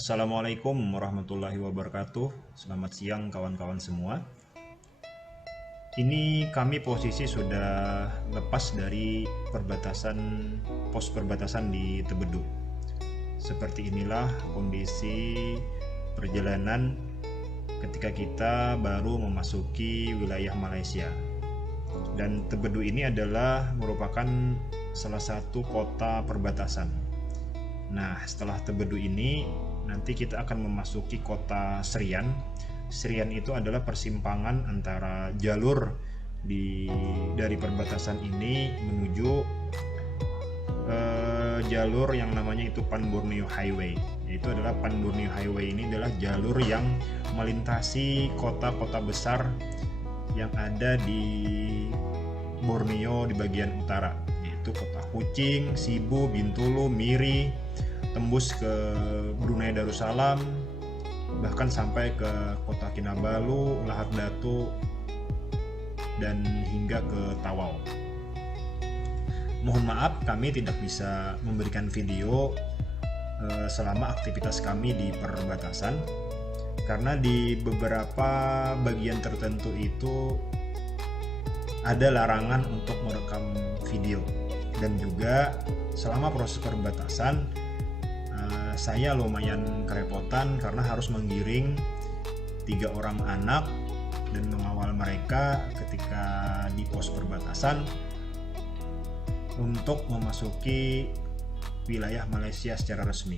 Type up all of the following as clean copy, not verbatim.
Assalamualaikum warahmatullahi wabarakatuh. Selamat siang kawan-kawan semua. Ini kami posisi sudah lepas dari pos perbatasan di Tebedu. Seperti inilah kondisi perjalanan ketika kita baru memasuki wilayah Malaysia. Dan Tebedu ini adalah merupakan salah satu kota perbatasan. Nah, setelah Tebedu ini nanti kita akan memasuki kota Serian. Serian itu adalah persimpangan antara jalur dari perbatasan ini menuju jalur yang namanya itu Pan Borneo Highway. Yaitu adalah Pan Borneo Highway ini adalah jalur yang melintasi kota-kota besar yang ada di Borneo di bagian utara, yaitu kota Kuching, Sibu, Bintulu, Miri, tembus ke Brunei Darussalam, bahkan sampai ke kota Kinabalu, Lahad Datu, dan hingga ke Tawau. Mohon maaf kami tidak bisa memberikan video selama aktivitas kami di perbatasan, karena di beberapa bagian tertentu itu ada larangan untuk merekam video. Dan juga selama proses perbatasan saya lumayan kerepotan karena harus menggiring 3 orang anak dan mengawal mereka ketika di pos perbatasan untuk memasuki wilayah Malaysia secara resmi.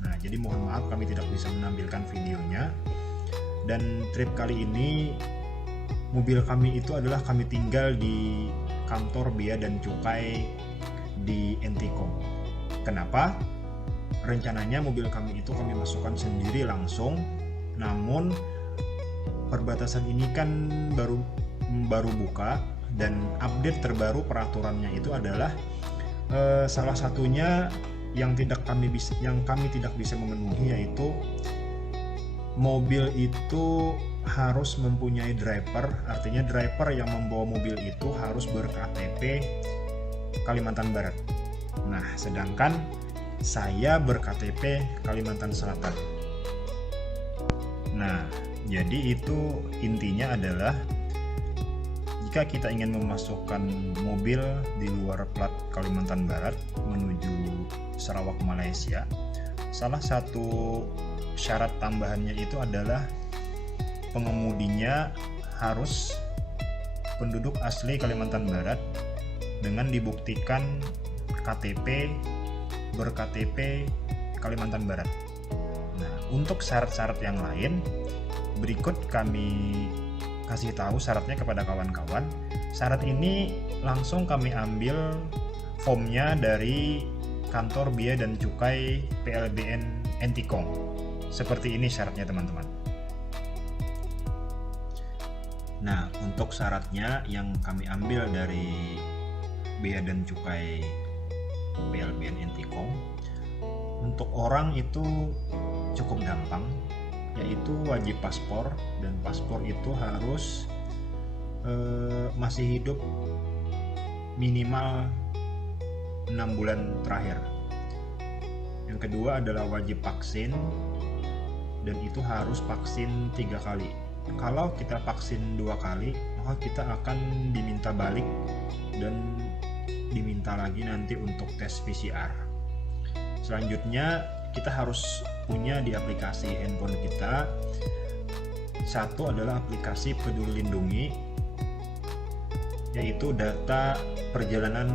Nah, jadi mohon maaf kami tidak bisa menampilkan videonya. Dan trip kali ini mobil kami itu adalah kami tinggal di kantor Bea dan Cukai di Entikong. Kenapa? Rencananya mobil kami itu kami masukkan sendiri langsung, namun perbatasan ini kan baru buka, dan update terbaru peraturannya itu adalah salah satunya yang kami tidak bisa memenuhi, yaitu mobil itu harus mempunyai driver. Artinya driver yang membawa mobil itu harus ber-KTP Kalimantan Barat. Nah, sedangkan saya ber-KTP Kalimantan Selatan. Nah, jadi itu intinya adalah jika kita ingin memasukkan mobil di luar plat Kalimantan Barat menuju Sarawak, Malaysia, salah satu syarat tambahannya itu adalah pengemudinya harus penduduk asli Kalimantan Barat dengan dibuktikan KTP ber-KTP Kalimantan Barat. Nah, untuk syarat-syarat yang lain berikut kami kasih tahu syaratnya kepada kawan-kawan. Syarat ini langsung kami ambil formnya dari kantor Bea dan Cukai PLBN Entikong. Seperti ini syaratnya, teman-teman. Nah, untuk syaratnya yang kami ambil dari Bea dan Cukai PLBN Entikong, untuk orang itu cukup gampang, yaitu wajib paspor, dan paspor itu harus masih hidup minimal 6 bulan terakhir. Yang kedua adalah wajib vaksin, dan itu harus vaksin 3 kali. Kalau kita vaksin 2 kali, maka kita akan diminta balik dan diminta lagi nanti untuk tes PCR. Selanjutnya kita harus punya di aplikasi handphone kita, satu adalah aplikasi Peduli Lindungi, yaitu data perjalanan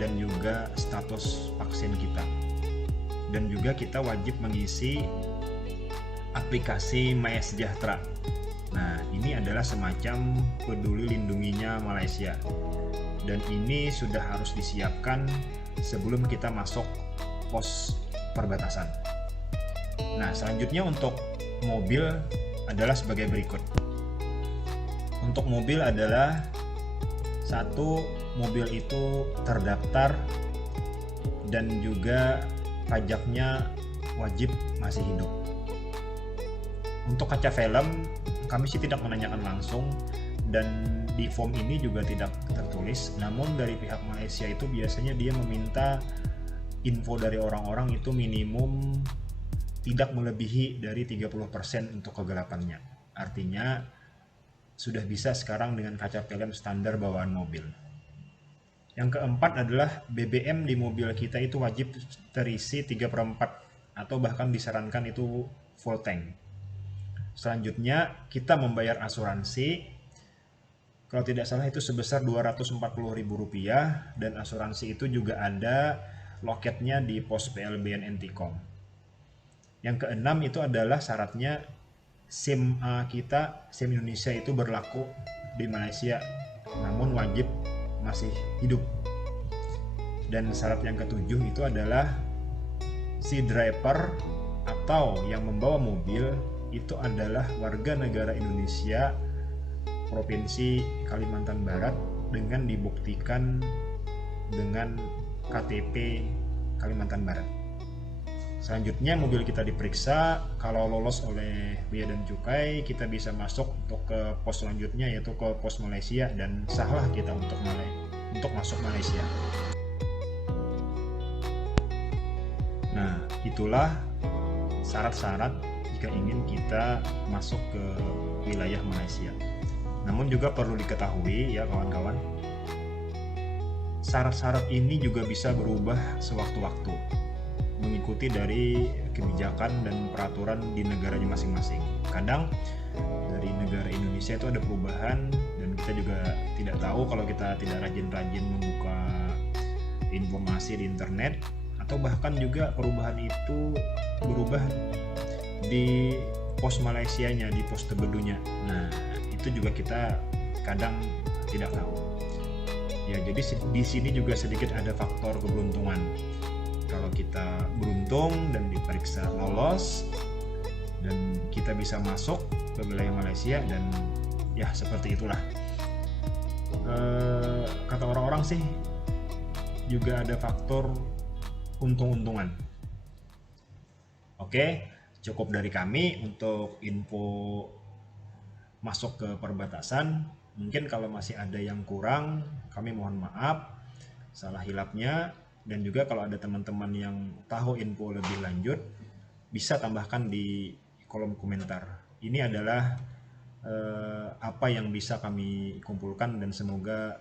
dan juga status vaksin kita. Dan juga kita wajib mengisi aplikasi Maya Sejahtera. Nah, ini adalah semacam Peduli Lindunginya Malaysia, dan ini sudah harus disiapkan sebelum kita masuk pos perbatasan. Nah, selanjutnya untuk mobil adalah sebagai berikut. Untuk mobil adalah satu, mobil itu terdaftar dan juga pajaknya wajib masih hidup. Untuk kaca film kami sih tidak menanyakan langsung, dan di form ini juga tidak tertulis, namun dari pihak Malaysia itu biasanya dia meminta info dari orang-orang itu minimum tidak melebihi dari 30% untuk kegelapannya. Artinya sudah bisa sekarang dengan kaca film standar bawaan mobil. Yang keempat adalah BBM di mobil kita itu wajib terisi 3/4 atau bahkan disarankan itu full tank. Selanjutnya kita membayar asuransi. Kalau tidak salah itu sebesar Rp240.000 dan asuransi itu juga ada loketnya di pos PLBN Enticom. Yang keenam itu adalah syaratnya SIM A kita, SIM Indonesia itu berlaku di Malaysia, namun wajib masih hidup. Dan syarat yang ketujuh itu adalah si driver atau yang membawa mobil itu adalah warga negara Indonesia Provinsi Kalimantan Barat dengan dibuktikan dengan KTP Kalimantan Barat. Selanjutnya mobil kita diperiksa, kalau lolos oleh Bea dan Cukai kita bisa masuk untuk ke pos selanjutnya yaitu ke pos Malaysia dan sahlah kita untuk masuk Malaysia. Nah, itulah syarat-syarat jika ingin kita masuk ke wilayah Malaysia. Namun juga perlu diketahui ya kawan-kawan, syarat-syarat ini juga bisa berubah sewaktu-waktu mengikuti dari kebijakan dan peraturan di negaranya masing-masing. Kadang dari negara Indonesia itu ada perubahan dan kita juga tidak tahu kalau kita tidak rajin-rajin membuka informasi di internet, atau bahkan juga perubahan itu berubah di pos Malaysianya, di pos Tebedunya. Nah, itu juga kita kadang tidak tahu. Ya, jadi di sini juga sedikit ada faktor keberuntungan. Kalau kita beruntung dan diperiksa lolos dan kita bisa masuk ke wilayah Malaysia, dan ya seperti itulah. Kata orang-orang sih juga ada faktor untung-untungan. Oke, cukup dari kami untuk info masuk ke perbatasan. Mungkin kalau masih ada yang kurang, kami mohon maaf, salah hilapnya. Dan juga kalau ada teman-teman yang tahu info lebih lanjut, bisa tambahkan di kolom komentar. Ini adalah apa yang bisa kami kumpulkan dan semoga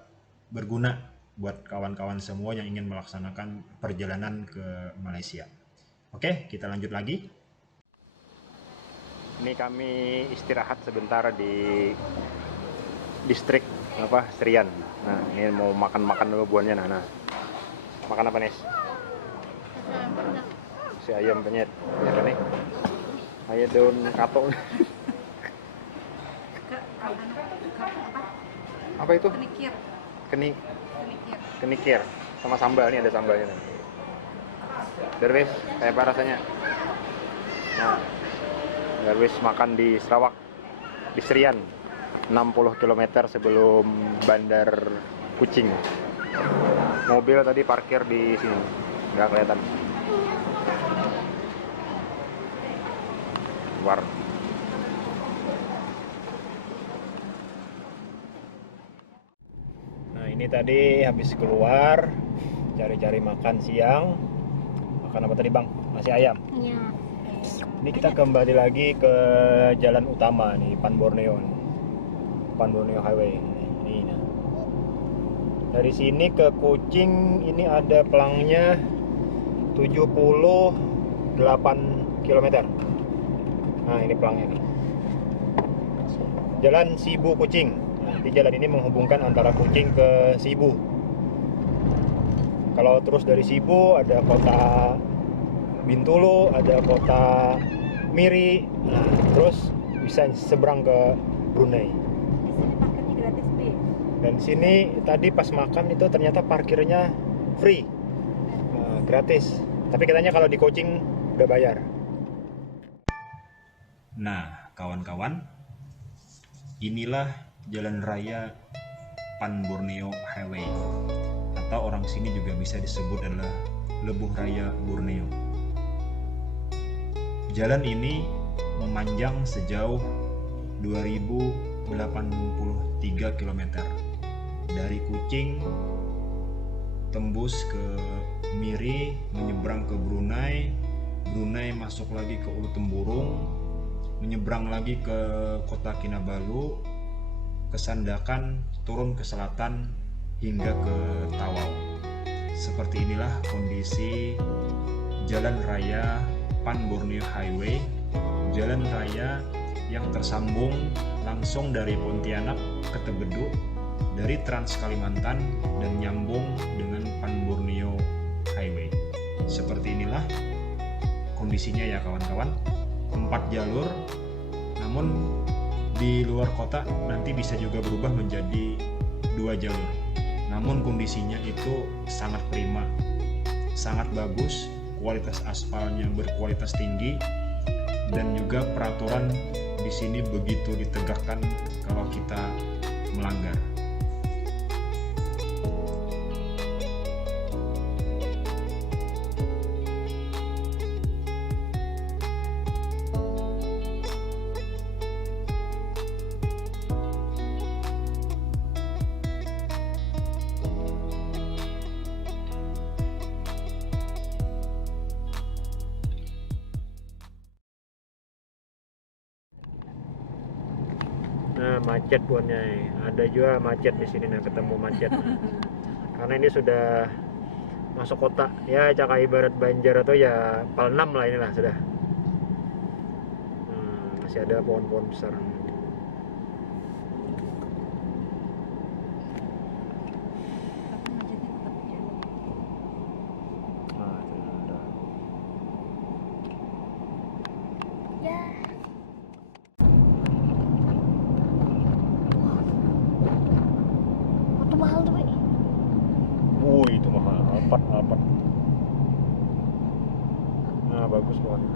berguna buat kawan-kawan semua yang ingin melaksanakan perjalanan ke Malaysia. Oke, kita lanjut lagi. Ini kami istirahat sebentar di distrik Serian. Nah, ini mau makan-makan dulu buahnya. Nah. Makan apa, Nes? Si ayam penyet. Ya kan nih? Ayam daun kato. Apa itu? Kenikir. Kenikir. Sama sambal, nih ada sambalnya. Darwis, kayak apa rasanya? Nah, Darwis makan di Sarawak, di Serian, 60 km sebelum Bandar Kuching. Mobil tadi parkir di sini, nggak kelihatan. Luar. Nah, ini tadi habis keluar cari-cari makan siang. Makan apa tadi, Bang? Nasi ayam. Iya. Ini kita kembali lagi ke jalan utama nih, Pan Borneo Highway. Ini. Nah. Dari sini ke Kuching ini ada pelangnya 78 km. Nah, ini pelangnya nih. Jalan Sibu Kuching. Nanti jalan ini menghubungkan antara Kuching ke Sibu. Kalau terus dari Sibu ada kota Bintulu, ada kota Miri. Nah, terus bisa seberang ke Brunei. Dan sini tadi pas makan itu ternyata parkirnya free, gratis. Tapi katanya kalau di Kuching udah bayar. Nah, kawan-kawan, inilah jalan raya Pan Borneo Highway, atau orang sini juga bisa disebut adalah Lebuh Raya Borneo. Jalan ini memanjang sejauh 2083 km. Dari Kuching tembus ke Miri, menyeberang ke Brunei, Brunei masuk lagi ke Ulu Temburung, menyeberang lagi ke kota Kinabalu, ke Sandakan, turun ke selatan hingga ke Tawau. Seperti inilah kondisi Jalan Raya Pan Borneo Highway, jalan raya yang tersambung langsung dari Pontianak ke Tebedu, dari Trans Kalimantan dan nyambung dengan Pan Borneo Highway. Seperti inilah kondisinya ya kawan-kawan, 4 jalur, namun di luar kota nanti bisa juga berubah menjadi 2 jalur. Namun kondisinya itu sangat prima, sangat bagus, kualitas aspalnya berkualitas tinggi, dan juga peraturan di sini begitu ditegakkan kalau kita melanggar. Nah, macet buannya. Ada juga macet di sini, nah ketemu macet. Karena ini sudah masuk kota. Ya, cakap ibarat Banjar atau ya Palnam lah inilah sudah. Masih ada pohon-pohon besar. Nah, itu ada. Ya. Itu mahal tuh, Wi. Itu mahal. Alphard. Nah, bagus banget.